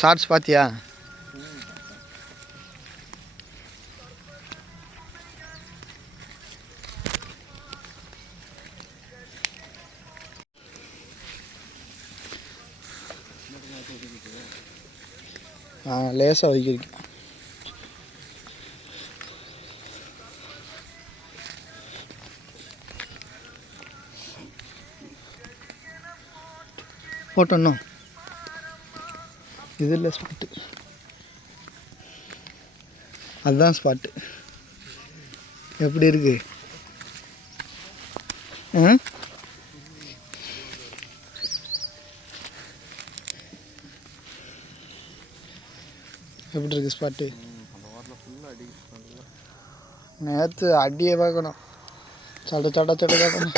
Shorts பார்த்தியா லேசாக வைக்கிறேன் போட்டோம் இது இல்லை ஸ்பாட்டு அதுதான் ஸ்பாட்டு எப்படி இருக்கு? ம்? எப்படி இருக்கு ஸ்பாட்டு நேற்று அடியை பார்க்கணும். சட சட சட பார்க்கணும்.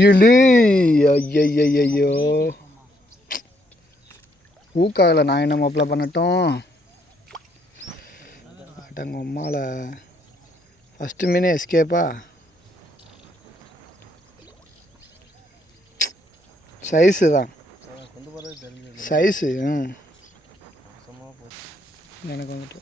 இழு ஐயய்யய்யோ ஊக்காவில் நான் என்ன மாப்பிள்ள பண்ணட்டும்? அடங்க உம்மால ஃபஸ்ட்டு மீனே எஸ்கேப்பா சைஸு தான். சைஸு ம். எனக்கு வந்துட்டு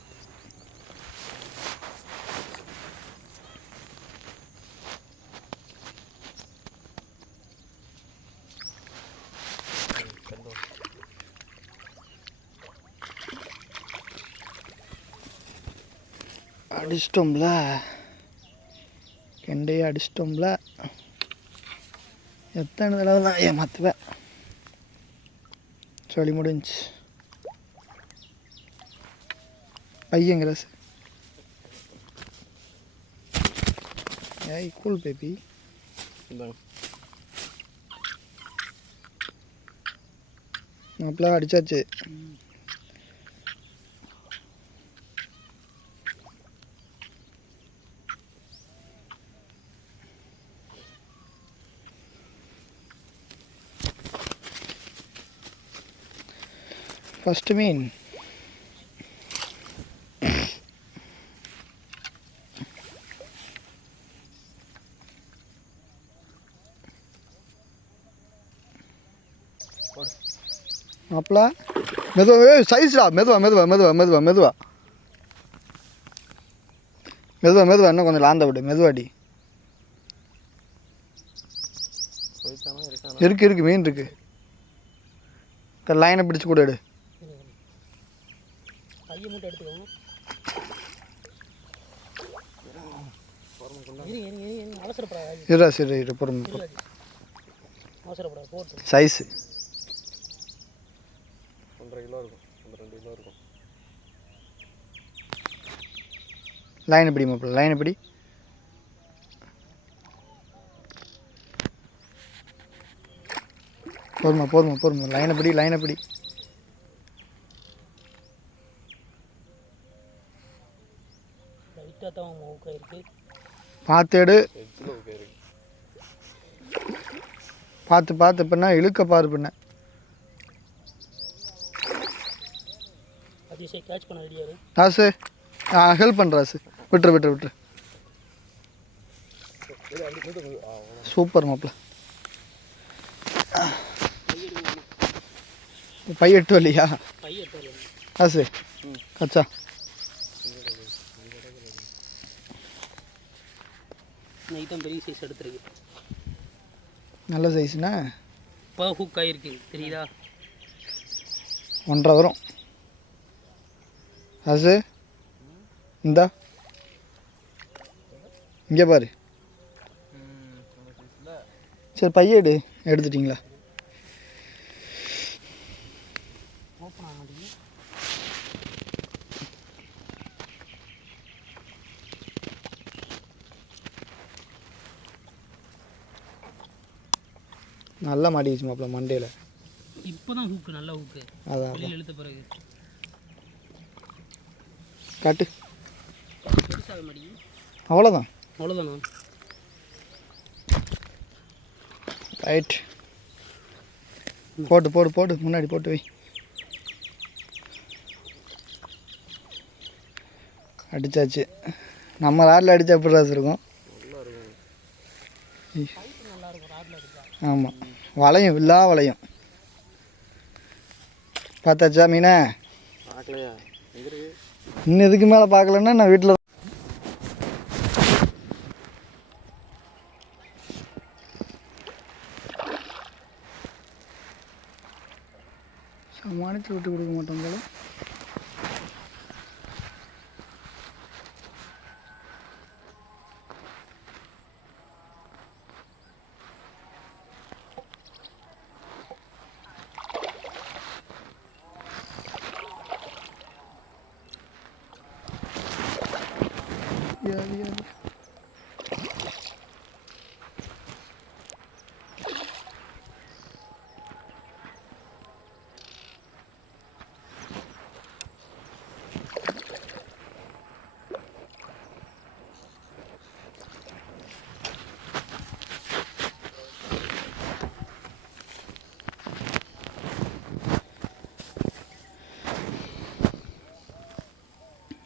அடிச்சிட்டோம்ல. கெண்டையை அடிச்சிட்டோம்ல. எத்தனை தடவை தான் ஏமாத்துவேன்? சொல்லி முடிஞ்சு பையங்கிற சார் ஏய் கூல் பேபி அப்பெல்லாம் அடிச்சாச்சு. ஃபஸ்ட்டு மீன் மாப்பிள மெதுவா சைஸ்டா மெதுவா மெதுவா மெதுவா மெதுவா மெதுவா. மெதுவா மெதுவா இன்னும் கொஞ்சம் லாந்த விடு மெதுவாடி. இருக்கு இருக்கு மீன் இருக்கு. லைனை பிடிச்சு கூட எடு. கையை மட்டும் எடுத்துக்கோங்க இருடா சரி இரு பொறுமை சைஸு ஒன்றரை கிலோ இருக்கும். ரெண்டு கிலோ இருக்கும். லைனை பிடி மாப்பிள. லைனை பிடி போதுமா போதுமா போதுமா. லைனை பிடி லைனை பிடி பார்த்து எடு பார்த்து பார்த்து பண்ணா இழுக்க பாரு ரெடியாரு ராசு ஆ ஹெல்ப் பண்ணு ராசு. விட்டுரு விட்டுரு விட்டுரு. சூப்பர் மாப்பிள பை எட்டு இல்லையா ராசு கச்சா. நைட் தான் பெரிய சைஸ் எடுத்துருக்கு. நல்ல சைஸ்ண்ணா இப்போ ஹுக் ஆகிருக்கு தெரியுதா? ஒன்றரை வரும். ராசு இந்தா. இங்கே பாரு. சரி பையடு எடுத்துட்டிங்களா? நல்லா மாட்டிக்கிச்சு மாப்பிள்ள மண்டையில். இப்போ தான் ஹூக்கு நல்ல ஹூக்கு அதான் இழுத்த பிறகு. காட்டு. அவ்வளோதான் அவ்வளோதானா ரைட் போட்டு போட்டு போட்டு முன்னாடி போட்டு வை. அடிச்சாச்சு. நம்ம ராட்டில் அடிச்சா எப்படி ராசு இருக்கும்? ஆமாம் வளையும் வில்லா வளையும். பார்த்தாச்சா மீனே? இன்னும் இதுக்கு மேலே பார்க்கலன்னா நான் வீட்டில் hadi hadi hadi.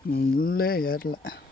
Lay it.